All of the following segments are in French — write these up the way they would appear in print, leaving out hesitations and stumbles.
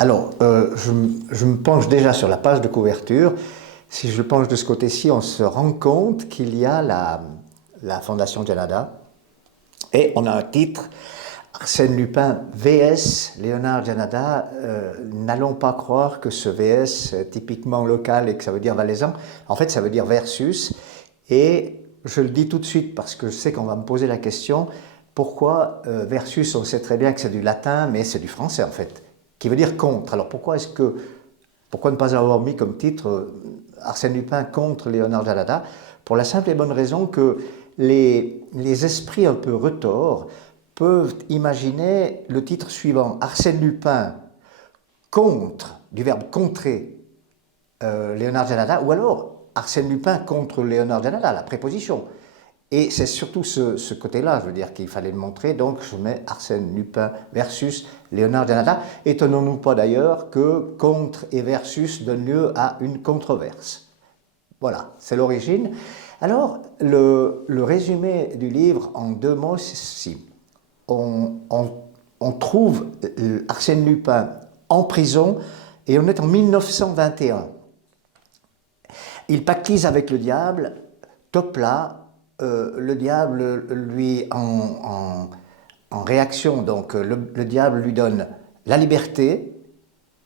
Alors, je me penche déjà sur la page de couverture. Si je penche de ce côté-ci, on se rend compte qu'il y a la Fondation Janada et on a un titre, Arsène Lupin vs Léonard Janada. N'allons pas croire que ce VS est typiquement local et que ça veut dire valaisan. En fait, ça veut dire versus. Et je le dis tout de suite parce que je sais qu'on va me poser la question, pourquoi versus, on sait très bien que c'est du latin, mais c'est du français en fait, qui veut dire contre. Alors pourquoi ne pas avoir mis comme titre Arsène Lupin contre Léonard Janada? Pour la simple et bonne raison que les esprits un peu retors peuvent imaginer le titre suivant, Arsène Lupin contre, du verbe contrer, Léonard Janada, ou alors Arsène Lupin contre Léonard Janada, la préposition. Et c'est surtout ce côté-là, je veux dire, qu'il fallait le montrer. Donc je mets Arsène Lupin versus Léonard Janada. Étonnons-nous pas d'ailleurs que contre et versus donnent lieu à une controverse. Voilà, c'est l'origine. Alors, le résumé du livre en deux mots, c'est ceci. On trouve Arsène Lupin en prison et on est en 1921. Il pactise avec le diable, top là. Le diable lui, en réaction, donc le diable lui donne la liberté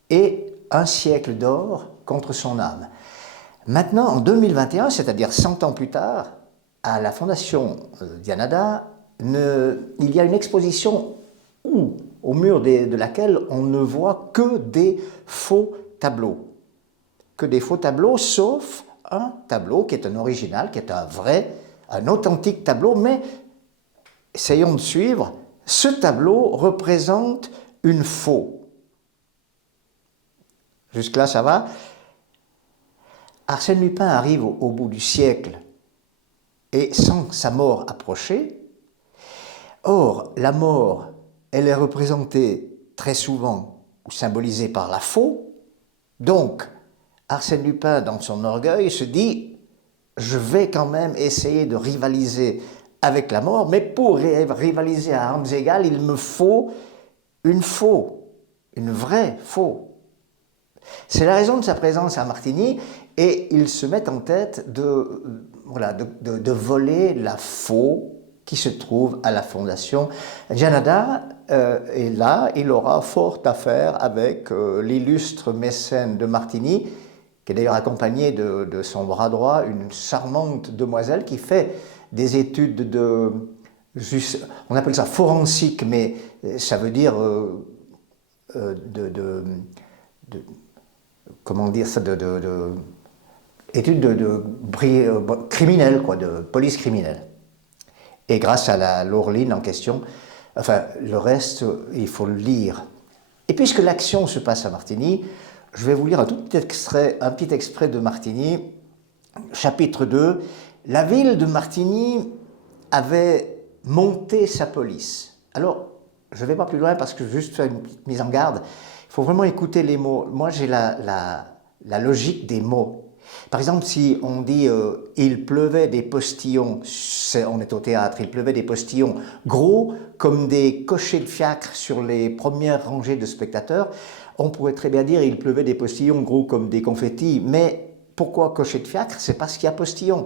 et un siècle d'or contre son âme. Maintenant, en 2021, c'est-à-dire 100 ans plus tard, à la Fondation Janada, il y a une exposition au mur de laquelle on ne voit que des faux tableaux. Que des faux tableaux, sauf un tableau qui est un original, qui est un vrai, un authentique tableau, mais essayons de suivre, ce tableau représente une faux. Jusque-là, ça va? Arsène Lupin arrive au bout du siècle et sent sa mort approcher. Or, la mort, elle est représentée très souvent ou symbolisée par la faux. Donc, Arsène Lupin, dans son orgueil, se dit « Je vais quand même essayer de rivaliser avec la mort, mais pour rivaliser à armes égales, il me faut une faux, une vraie faux. » C'est la raison de sa présence à Martigny et ils se mettent en tête de voler la faux qui se trouve à la Fondation Janada. Et là, il aura fort à faire avec l'illustre mécène de Martigny, qui est d'ailleurs accompagné de son bras droit, une charmante demoiselle qui fait des études on appelle ça forensique, mais ça veut dire comment dire ça, études criminelles, quoi, de police criminelle. Et grâce à l'Orline en question, enfin, le reste, il faut le lire. Et puisque l'action se passe à Martigny, je vais vous lire un petit extrait de Martigny, chapitre 2. La ville de Martigny avait monté sa police. Alors, je ne vais pas plus loin parce que juste faire une petite mise en garde. Il faut vraiment écouter les mots. Moi, j'ai la logique des mots. Par exemple, si on dit il pleuvait des postillons, on est au théâtre, il pleuvait des postillons gros comme des cochers de fiacre sur les premières rangées de spectateurs, on pourrait très bien dire il pleuvait des postillons gros comme des confettis. Mais pourquoi cocher de fiacre? C'est parce qu'il y a postillon,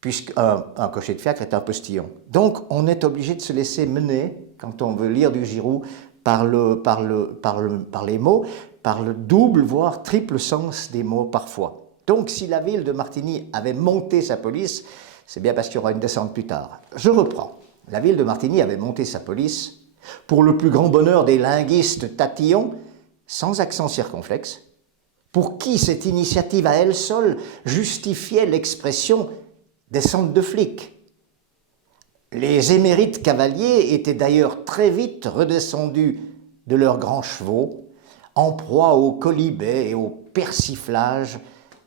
puisqu'un cocher de fiacre est un postillon. Donc on est obligé de se laisser mener, quand on veut lire du Giroud, par les mots, par le double, voire triple sens des mots parfois. Donc si la ville de Martigny avait monté sa police, c'est bien parce qu'il y aura une descente plus tard. Je reprends. La ville de Martigny avait monté sa police pour le plus grand bonheur des linguistes tatillons, sans accent circonflexe, pour qui cette initiative à elle seule justifiait l'expression des centres de flics. Les émérites cavaliers étaient d'ailleurs très vite redescendus de leurs grands chevaux, en proie au colibet et au persiflage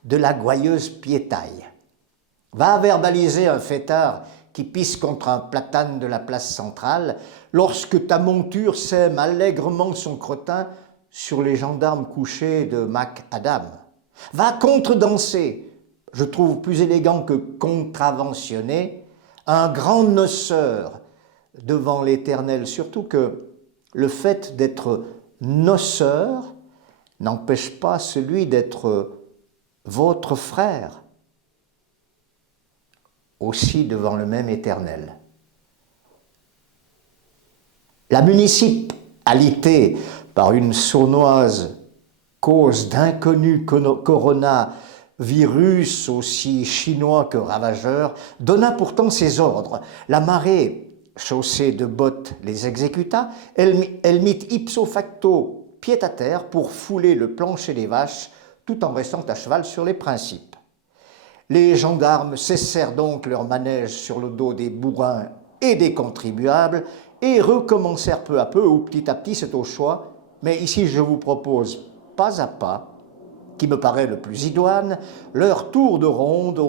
de la gouailleuse piétaille. Va verbaliser un fêtard qui pisse contre un platane de la place centrale lorsque ta monture sème allègrement son crottin sur les gendarmes couchés de Mac Adam. Va contredanser, je trouve plus élégant que contraventionner, un grand noceur devant l'Éternel, surtout que le fait d'être noceur n'empêche pas celui d'être votre frère, aussi devant le même Éternel. La municipalité, par une sournoise cause d'inconnu coronavirus aussi chinois que ravageur, donna pourtant ses ordres. La marée, chaussée de bottes, les exécuta. Elle mit ipso facto pied à terre pour fouler le plancher des vaches, tout en restant à cheval sur les principes. Les gendarmes cessèrent donc leur manège sur le dos des bourrins et des contribuables et recommencèrent peu à peu, ou petit à petit, c'est au choix. Mais ici, je vous propose, pas à pas, qui me paraît le plus idoine, leur tour de ronde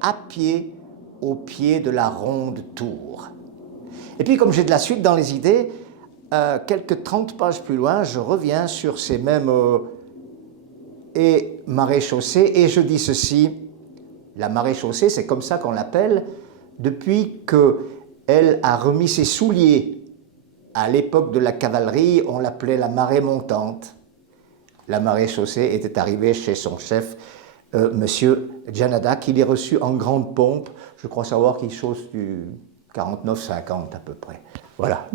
à pied au pied de la ronde tour. Et puis, comme j'ai de la suite dans les idées, quelques 30 pages plus loin, je reviens sur ces mêmes maréchaussée, et je dis ceci, la maréchaussée, c'est comme ça qu'on l'appelle, depuis qu'elle a remis ses souliers. À l'époque de la cavalerie, on l'appelait la marée montante. La maréchaussée était arrivée chez son chef, Monsieur Janada, qui l'ait reçu en grande pompe. Je crois savoir qu'il chausse du 49-50 à peu près. Voilà.